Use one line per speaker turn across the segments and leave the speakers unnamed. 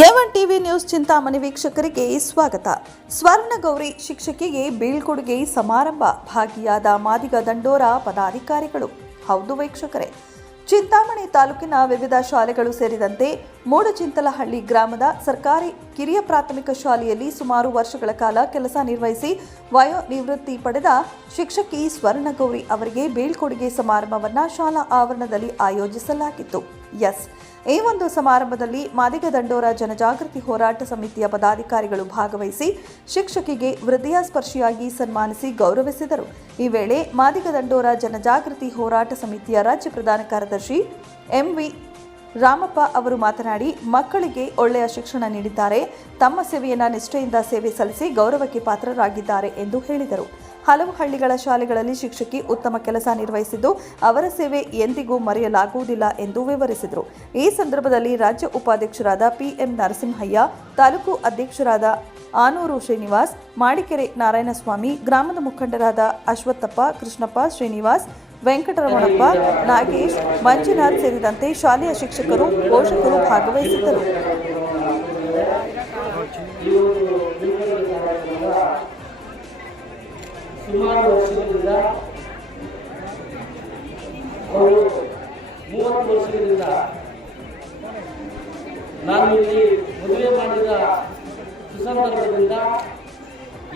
ಎವನ್ TV news Chintamani ವೀಕ್ಷಕರಿಗೆ ಸ್ವಾಗತ. ಸ್ವರ್ಣಗೌರಿ ಶಿಕ್ಷಕಿಗೆ ಬೀಳ್ಕೊಡುಗೆ ಸಮಾರಂಭ. ಭಾಗಿಯಾದ ಮಾದಿಗ ದಂಡೋರ ಪದಾಧಿಕಾರಿಗಳು. ಹೌದು ವೀಕ್ಷಕರೇ. ಚಿಂತಾಮಣಿ ತಾಲೂಕಿನ ವಿವಿಧ ಶಾಲೆಗಳು ಸೇರಿದಂತೆ ಮೂಡಚಿಂತಲಹಳ್ಳಿ ಗ್ರಾಮದ ಸರ್ಕಾರಿ ಕಿರಿಯ ಪ್ರಾಥಮಿಕ ಶಾಲೆಯಲ್ಲಿ ಸುಮಾರು ವರ್ಷಗಳ ಕಾಲ ಕೆಲಸ ನಿರ್ವಹಿಸಿ ವಯೋ ನಿವೃತ್ತಿ ಪಡೆದ ಶಿಕ್ಷಕಿ ಸ್ವರ್ಣಗೌರಿ ಅವರಿಗೆ ಬೀಳ್ಕೊಡುಗೆ ಸಮಾರಂಭವನ್ನು ಶಾಲಾ ಆವರಣದಲ್ಲಿ ಆಯೋಜಿಸಲಾಗಿತ್ತು. ಎಸ್ ಈ ಒಂದು ಸಮಾರಂಭದಲ್ಲಿ ಮಾದಿಗ ದಂಡೋರ ಜನಜಾಗೃತಿ ಹೋರಾಟ ಸಮಿತಿಯ ಪದಾಧಿಕಾರಿಗಳು ಭಾಗವಹಿಸಿ ಶಿಕ್ಷಕಿಗೆ ಹೃದಯ ಸ್ಪರ್ಶಿಯಾಗಿ ಸನ್ಮಾನಿಸಿ ಗೌರವಿಸಿದರು. ಈ ವೇಳೆ ಮಾದಿಗ ದಂಡೋರ ಜನಜಾಗೃತಿ ಹೋರಾಟ ಸಮಿತಿಯ ರಾಜ್ಯ ಪ್ರಧಾನ ಕಾರ್ಯದರ್ಶಿ ಎಂವಿ ರಾಮಪ್ಪ ಅವರು ಮಾತನಾಡಿ, ಮಕ್ಕಳಿಗೆ ಒಳ್ಳೆಯ ಶಿಕ್ಷಣ ನೀಡಿದ್ದಾರೆ. ತಮ್ಮ ಸೇವೆಯನ್ನು ನಿಷ್ಠೆಯಿಂದ ಸೇವೆ ಸಲ್ಲಿಸಿ ಗೌರವಕ್ಕೆ ಪಾತ್ರರಾಗಿದ್ದಾರೆ ಎಂದು ಹೇಳಿದರು. ಹಲವು ಹಳ್ಳಿಗಳ ಶಾಲೆಗಳಲ್ಲಿ ಶಿಕ್ಷಕಿ ಉತ್ತಮ ಕೆಲಸ ನಿರ್ವಹಿಸಿದ್ದು ಅವರ ಸೇವೆ ಎಂದಿಗೂ ಮರೆಯಲಾಗುವುದಿಲ್ಲ ಎಂದು ವಿವರಿಸಿದರು. ಈ ಸಂದರ್ಭದಲ್ಲಿ ರಾಜ್ಯ ಉಪಾಧ್ಯಕ್ಷರಾದ ಪಿಎಂ ನರಸಿಂಹಯ್ಯ, ತಾಲೂಕು ಅಧ್ಯಕ್ಷರಾದ ಆನೂರು ಶ್ರೀನಿವಾಸ್ ಮಾಡಿಕೆರೆ ನಾರಾಯಣಸ್ವಾಮಿ, ಗ್ರಾಮದ ಮುಖಂಡರಾದ ಅಶ್ವತ್ಥಪ್ಪ, ಕೃಷ್ಣಪ್ಪ ಶ್ರೀನಿವಾಸ್, ವೆಂಕಟರಮಣಪ್ಪ, ನಾಗೇಶ್, ಮಂಜುನಾಥ್ ಸೇರಿದಂತೆ ಶಾಲೆಯ ಶಿಕ್ಷಕರು ಪೋಷಕರು ಭಾಗವಹಿಸಿದ್ದರು.
ಸುಮಾರು ವರ್ಷಗಳಿಂದ ಅವರು ಮೂವತ್ತು ವರ್ಷಗಳಿಂದ ನಾನು ಇಲ್ಲಿ ಮದುವೆ ಮಾಡಿದ ಸುಸಂದರ್ಭದಿಂದ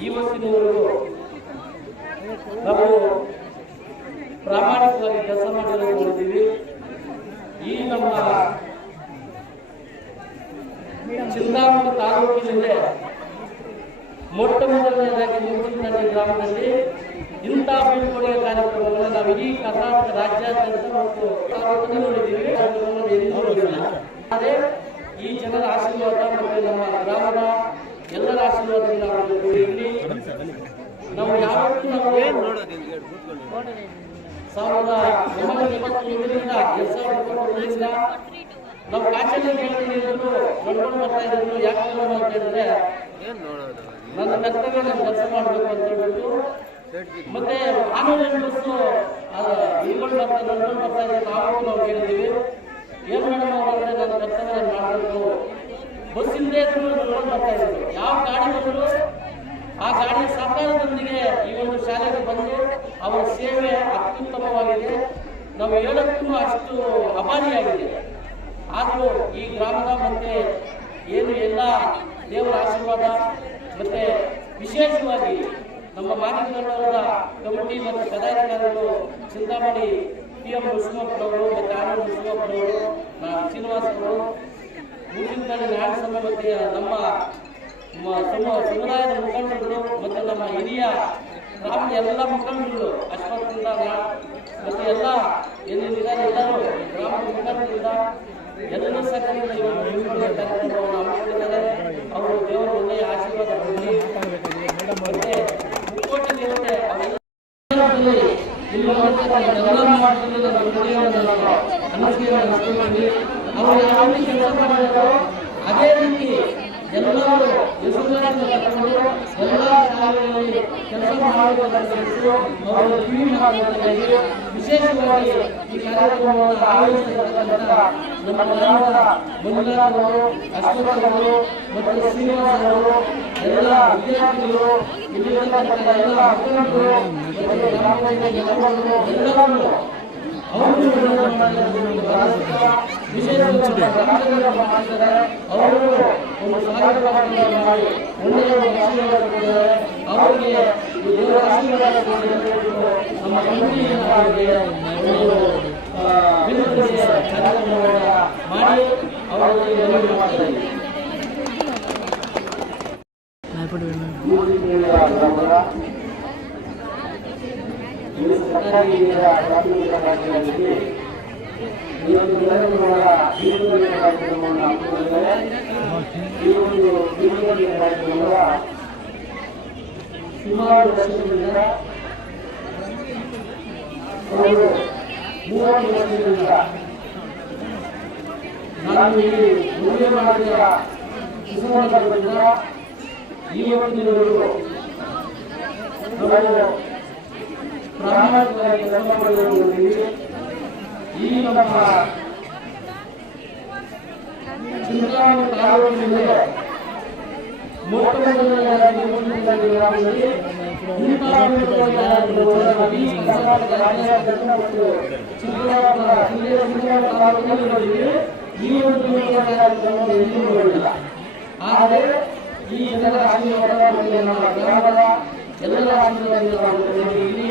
ಇವತ್ತಿನವರೆಗೂ ನಾವು ಪ್ರಾಮಾಣಿಕವಾಗಿ ಕೆಲಸ ಮಾಡಿರೋದು ನೋಡಿದ್ದೀವಿ ಈ ನಮ್ಮ ಚಿಂತಾಮಣಿ ತಾಲೂಕಿನಲ್ಲೇ ಮೊಟ್ಟ ಮೊದಲನೇದಾಗಿ ಮುಗಿಸಿದ ಗ್ರಾಮದಲ್ಲಿ ಇಂಥ ಬೀಳ್ಕೊಡುಗೆ ಕಾರ್ಯಕ್ರಮವನ್ನು ನಾವು ಇಡೀ ಕರ್ನಾಟಕ ರಾಜ್ಯಾದ್ಯಂತ ಮತ್ತು ನೋಡಿದ್ದೀವಿ. ಆದರೆ ಈ ಜನರ ಆಶೀರ್ವಾದ ಮತ್ತು ನಮ್ಮ ಗ್ರಾಮದ ಎಲ್ಲರ ಆಶೀರ್ವಾದದಿಂದ ನಾವು ಯಾವತ್ತೂ ನಾವು ಸಾವಿರದ ಒಂಬೈನೂರ ಎಂಬತ್ತೊಂದರಿಂದ ಎರಡು ಸಾವಿರದ ಇಪ್ಪತ್ತೊಂದರಿಂದ ನಾವು ಕಾಚಲ್ಲಿ ಕೇಳ್ತೀನಿ ಅಂದ್ರು ಮಾಡ್ತಾ ಯಾಕೆ ನೋಡೋಣ ಹೇಳಿದ್ರೆ ನನ್ನ ಕರ್ತವ್ಯ ನಾನು ಕೆಲಸ ಮಾಡಬೇಕು ಅಂತ ಹೇಳ್ಬಿಟ್ಟು ಮತ್ತೆ ಆಮೇಲೆ ಬಸ್ಸು ಇಳ್ಕೊಂಡು ಬರ್ತಾ ನಡ್ಕೊಂಡು ಬರ್ತಾ ಇದೆ ನಾವು ನಾವು ಕೇಳಿದ್ದೀವಿ. ಏನ್ ಮೇಡಮ್ ಅವರಂದ್ರೆ ನನ್ನ ಕರ್ತವ್ಯ ನಾನು ಮಾಡಬೇಕು ಬಸ್ ಇಲ್ಲದೆ ಇದ್ರು ನಡ್ಕೊಂಡು ಬರ್ತಾ ಇದ್ರು ಯಾವ ಗಾಡಿ ಬಂದರು ಆ ಗಾಡಿಯ ಸಹಕಾರದೊಂದಿಗೆ ಈ ಒಂದು ಶಾಲೆಗೆ ಬಂದು ಅವರ ಸೇವೆ ಅತ್ಯುತ್ತಮವಾಗಿದೆ. ನಾವು ಹೇಳಕ್ಕೂ ಅಷ್ಟು ಅಪಾರಿಯಾಗಿದೆ. ಆದರೂ ಈ ಗ್ರಾಮದ ಮತ್ತೆ ಏನು ಎಲ್ಲ ದೇವರ ಆಶೀರ್ವಾದ ಮತ್ತೆ ವಿಶೇಷವಾಗಿ ನಮ್ಮ ಮಾಧ್ಯಮದವರ ಕಮಿಟಿ ಮತ್ತು ಪದಾಧಿಕಾರಿಗಳು ಚಿಂತಾಮಣಿ ಪಿ ಎಂ ನರಸಿಂಹಪ್ಪನವರು ಮತ್ತು ನರಸಿಂಹಪ್ಪನವರು ನಾ- ಶ್ರೀನಿವಾಸ್ ಅವರು ಮುಂದಿನ ನಾಡ ಸಭೆ ಮತ್ತೆ ನಮ್ಮ ಸಮುದಾಯದ ಮುಖಂಡರುಗಳು ಮತ್ತು ನಮ್ಮ ಹಿರಿಯ ಗ್ರಾಮದ ಎಲ್ಲ ಮುಖಂಡರುಗಳು ಅಶ್ವತ್ಥದಿಂದ ಮತ್ತು ಎಲ್ಲ ಎಲ್ಲಿದ್ದಾರೆ ಎಲ್ಲರೂ ಗ್ರಾಮದ ಮುಖಂಡರಿಂದ ಎಲ್ಲರೂ ಸರ್ಕಾರದಿಂದ ಕಾರ್ಯಕ್ರಮವನ್ನು ಹಮ್ಮಿಕೊಂಡಿದ್ದಾರೆ ಅವರು ದೇವರು ಒಳ್ಳೆಯ ಆಶೀರ್ವಾದ ಕೊಡಲಿ ಮತ್ತೆ ಮುಕ್ಕೋಟಿ ದೇವತೆ ಅವರೆಲ್ಲ ಇಲ್ಲಿ ಬರ್ತಕ್ಕಂಥ ಎಲ್ಲ ಮಾಡ್ತಿರೋದು ನಮ್ಮ ಹೃದಯವನ್ನು ನಾನು ಅನುಷ್ಠಾನ ಮಾಡ್ತೀನಿ. ಅವರು ಯಾವ ರೀತಿ ಕೆಲಸ ಮಾಡಿದಾರೋ ಅದೇ ರೀತಿ ಎಲ್ಲರೂ ಯಶಸ್ವಿಯಾಗಿ ತಗೊಂಡು ಎಲ್ಲ ಕೆಲಸ ವಿಶೇಷವಾಗಿ ಈ ಕಾರ್ಯಕ್ರಮವನ್ನು ಅವರು ಮತ್ತು ಶ್ರೀನಿವಾಸ್ ಎಲ್ಲ ವಿದ್ಯಾರ್ಥಿಗಳು, ಇಲ್ಲಿರತಕ್ಕಂಥ ಎಲ್ಲ ಮುಖಂಡರು ಮತ್ತು ಗ್ರಾಮದ ಜನಗಳು ಎಲ್ಲರೂ ಅವರು ಅವರಿಗೆ ನಮ್ಮ ಮಾಡಿ ಅವರಿಗೆ ಈ ಪ್ರಾಥಮಿಕ ಶಾಲೆಗಳಲ್ಲಿ ಈ ಒಂದು ಕಾರ್ಯಕ್ರಮವನ್ನು ಹಮ್ಮಿಕೊಂಡಿದ್ದಾರೆ ಈ ಒಂದು ಸುಮಾರು ಇಲ್ಲಿ ಸುಸಂದರ್ಭದಿಂದ ಇವತ್ತಿನವರೆಗೂ ಮಾಡಿರುವುದು ಈ ನಮ್ಮ ಚಿಂತಾಮಣಿ ತಾಲೂಕಿನಲ್ಲಿ ಮೊಟ್ಟ ಮೊದಲನೇದಾಗಿ ಮೂಡಿದ ಗ್ರಾಮದಲ್ಲಿ ಕರ್ನಾಟಕ ರಾಜ್ಯಾದ್ಯಂತ ಎಲ್ಲೂ ಆದರೆ ಈ ಜನರ ಆಶೀರ್ವಾದ ನಮ್ಮ ಗ್ರಾಮದ ಎಲ್ಲರ ಆಶೀರ್ವಾದದಿಂದ ನಾವು ಇಲ್ಲಿ